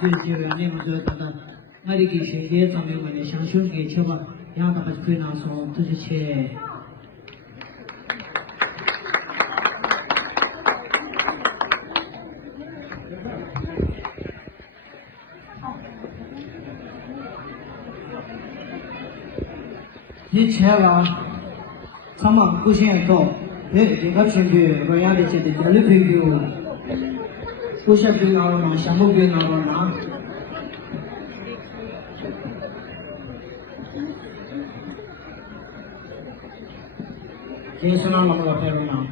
最基本内容就是等等，我的给学姐咱们问的相兄给吃吧，然后他把可以拿送这些钱。你切了，他们不想搞，这个选举我让你觉得这里朋友，不想跟俺们项目跟俺们拿。这是哪那么个朋友呢？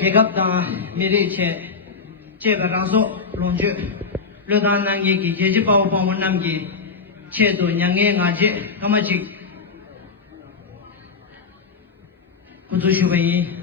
这个当每日切，这个当说龙珠，六当南个给这些包包我南个，切到两个牙齿，那么就不做修本。